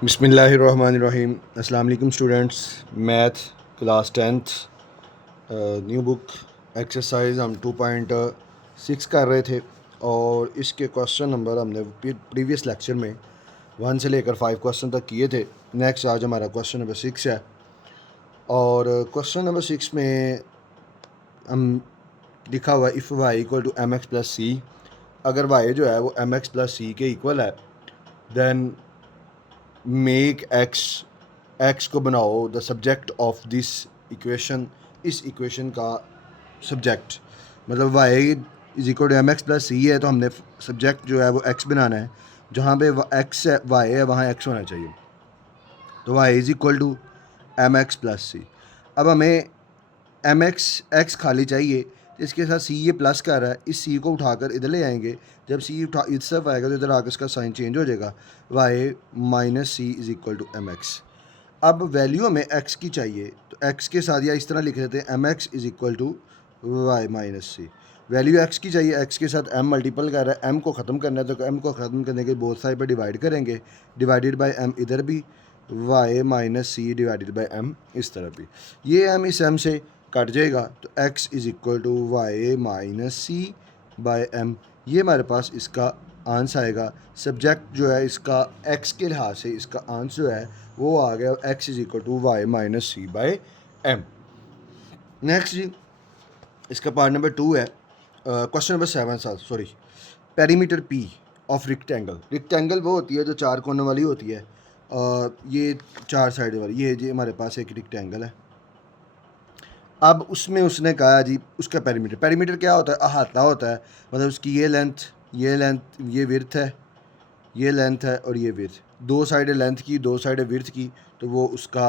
बिस्मिल्लाहिर्रहमानिर्रहीम। अस्सलाम वालेकुम students. Math class 10th new book exercise हम 2.6 कर रहे थे और इसके क्वेश्चन नंबर हमने प्रीवियस लेक्चर में 1 से लेकर 5 क्वेश्चन तक किए थे। नेक्स्ट आज हमारा क्वेश्चन नंबर 6 है और क्वेश्चन नंबर 6 में हम लिखा हुआ if Y equal to M X plus C. अगर वाई जो है वो एम एक्स प्लस सी के इक्वल है देन मेक एक्स को बनाओ the subject of this equation. इस इक्वेशन का सब्जेक्ट मतलब Y is equal to M X plus C है तो हमने सब्जेक्ट जो है वो एक्स बनाना है। जहाँ पे एक्स है वाई है वहाँ एक्स होना चाहिए। तो Y is equal to M X plus C. अब हमें एम एक्स खाली चाहिए तो इसके साथ सी ये प्लस कर रहा है, इस सी को उठाकर इधर ले आएंगे। जब सी उठा इस तरफ आएगा तो इधर आकर इसका साइन चेंज हो जाएगा। Y minus C is equal to M X. अब वैल्यू हमें एक्स की चाहिए तो एक्स के साथ या इस तरह लिख लेते हैं M X is equal to Y minus C. Value X की चाहिए, एक्स के साथ एम मल्टीपल कर रहा है, एम को ख़त्म करना है तो एम को ख़त्म करने के बोथ साइड पर डिवाइड करेंगे। डिवाइडेड बाय एम इधर भी, Y minus C divided by M इस तरफ भी। ये एम इस एम से कट जाएगा तो x is equal to Y minus C by M. ये हमारे पास इसका आंसर आएगा। सब्जेक्ट जो है इसका x के लिहाज से इसका आंसर जो है वो आ गया x is equal to Y minus C by M. Next जी इसका पार्ट नंबर 2 है। Question number 7 sorry. Perimeter P of rectangle. Rectangle वो होती है जो 4 कोनों वाली होती है। ये 4 साइड वाली, ये जी हमारे पास एक रिक्टेंगल है। अब उसमें उसने कहा जी उसका पेरीमीटर क्या होता है, अहाता होता है। मतलब उसकी ये लेंथ, ये विड्थ है, ये लेंथ है और ये विड्थ, दो साइड लेंथ की, दो साइड विड्थ की। तो वो उसका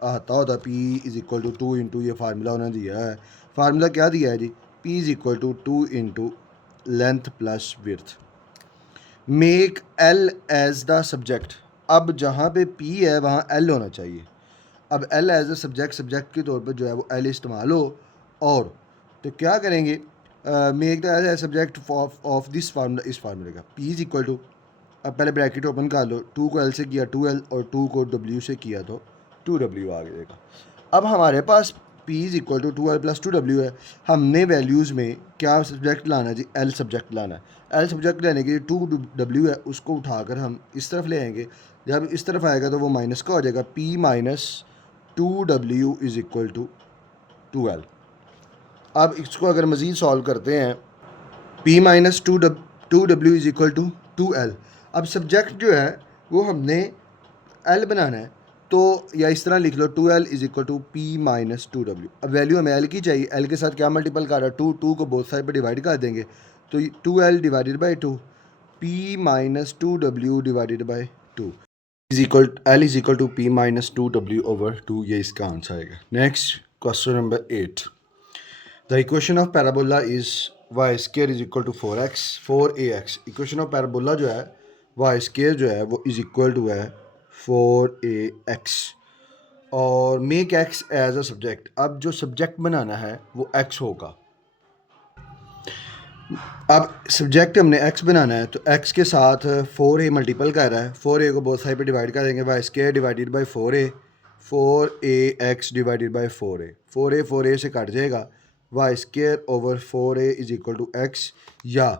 अहाता होता है। P is equal to 2 into ये फार्मूला उन्होंने दिया है। फार्मूला क्या दिया है जी, P is equal to 2 into length plus width. Make L as the subject. अब जहाँ पे पी है वहाँ एल होना चाहिए। अब एल एज ए सब्जेक्ट के तौर पर जो है वो एल इस्तेमाल हो। और तो क्या करेंगे, make the L as subject of this formula, इस फार्मूले का पी इज इक्वल टू। अब पहले ब्रैकेट ओपन कर लो, 2 को एल से किया 2l और 2 को w से किया तो 2w आ जाएगा। अब हमारे पास p is equal to 2l plus 2w है। हमने वैल्यूज़ में क्या सब्जेक्ट लाना है जी, एल सब्जेक्ट लाना है। एल सब्जेक्ट लेने के लिए 2w है उसको उठाकर हम इस तरफ ले आएंगे। जब इस तरफ आएगा तो वो माइनस का हो जाएगा, p minus 2w is equal to 2l। अब इसको अगर मज़ीद सॉल्व करते हैं, p minus 2w is equal to 2l। अब सब्जेक्ट जो है वो हमने l बनाना है तो या इस तरह लिख लो 2l is equal to p minus 2w। अब वैल्यू हमें l की चाहिए, l के साथ क्या मल्टीपल कर रहा है, 2 को बोथ साइड पर डिवाइड कर देंगे तो 2l divided by 2, p minus 2w divided by 2 is equal L is equal to P minus 2w over 2। ये इसका आंसर आएगा। Next question number 8। The equation of parabola is Y square is equal to 4x 4ax। Equation of parabola जो है Y square जो है वो is equal to है 4ax और make x as a subject. अब जो सब्जेक्ट बनाना है वो x होगा। अब सब्जेक्ट हमने x बनाना है तो x के साथ 4a मल्टीपल कर रहा है, 4a को बोथ साइड पे डिवाइड कर देंगे, Y square divided by 4a, 4ax divided by 4a, 4a से कट जाएगा, Y square over 4a is equal to x या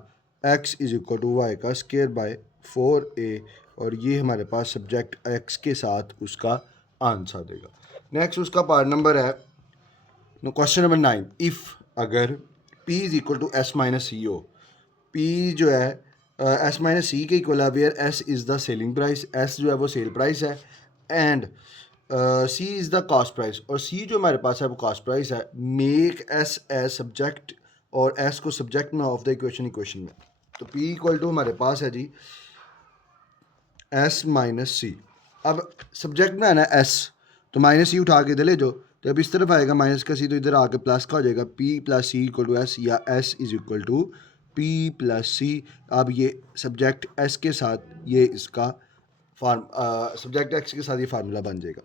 x is equal to Y का स्केयर बाय 4a। और ये हमारे पास सब्जेक्ट x के साथ उसका आंसर देगा। नेक्स्ट उसका पार्ट नंबर है क्वेश्चन नंबर 9। इफ़ अगर p is equal to s minus C हो, p जो है s माइनस सी के इक्वल है, where s is the selling price, s जो है वो सेल प्राइस है and c is the cost price और c जो हमारे पास है वो कॉस्ट प्राइस है। मेक s एज सब्जेक्ट और s को सब्जेक्ट में ऑफ द इक्वेशन में। तो p इक्वल टू हमारे पास है जी s माइनस सी। अब सब्जेक्ट में है ना s तो माइनस सी उठा के इधर ले जाओ, तो अब इस तरफ आएगा माइनस का सी तो इधर आके प्लस का हो जाएगा, p plus C equal to S या s is equal to p plus C. अब ये सब्जेक्ट s के साथ ये इसका सब्जेक्ट x के साथ ये फार्मूला बन जाएगा।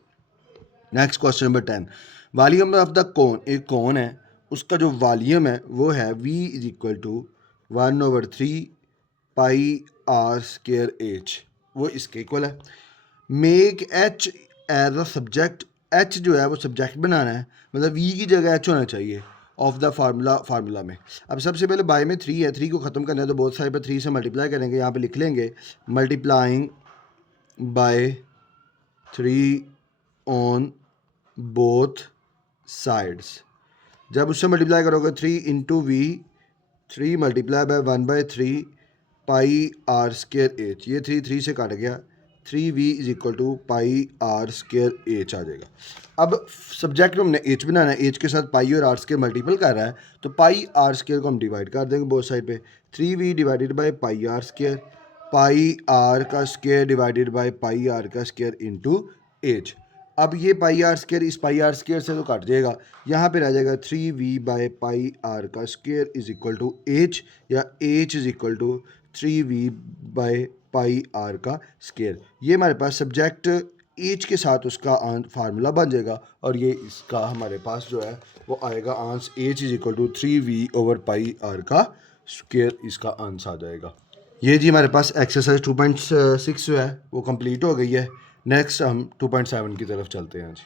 Next question number 10। Volume of the cone, एक कोन है उसका जो वॉल्यूम है वो है v is equal to 1/3 pi r square h, वो इसके इक्वल है। Make H as a subject, H जो है वो सब्जेक्ट बनाना है, मतलब वी की जगह एच होना चाहिए ऑफ द फार्मूला में। अब सबसे पहले बाय में 3 है, 3 को ख़त्म करना है तो बोथ साइड पर 3 से मल्टीप्लाई करेंगे, यहाँ पे लिख लेंगे multiplying by 3 on both sides. जब उससे मल्टीप्लाई करोगे 3 into V, 3 multiply by 1/3 pi R square H, ये 3 से काट गया, 3v is equal to pi R square H आ जाएगा। अब सब्जेक्ट में हमने एच बनाना है, एच के साथ पाई और आर स्केयर मल्टीपल कर रहा है तो पाई आर स्केयर को हम डिवाइड कर देंगे बोथ साइड पे, 3v divided by pi R square, pi R का square divided by pi R का स्केयर इंटू एच। अब ये पाई आर स्केयर इस पाई आर स्केयर से तो कट जाएगा, यहाँ पे रह जाएगा 3v बाय पाई आर का square is equal to H, या H is equal to 3v by pi R का स्केयर। ये हमारे पास सब्जेक्ट एच के साथ उसका फार्मूला बन जाएगा और ये इसका हमारे पास जो है वो आएगा answer H is equal to 3v over pi R का स्केयर, इसका आंसर आ जाएगा। ये जी हमारे पास एक्सरसाइज 2.6 जो है वो कंप्लीट हो गई है। नेक्स्ट हम 2.7 की तरफ चलते हैं जी।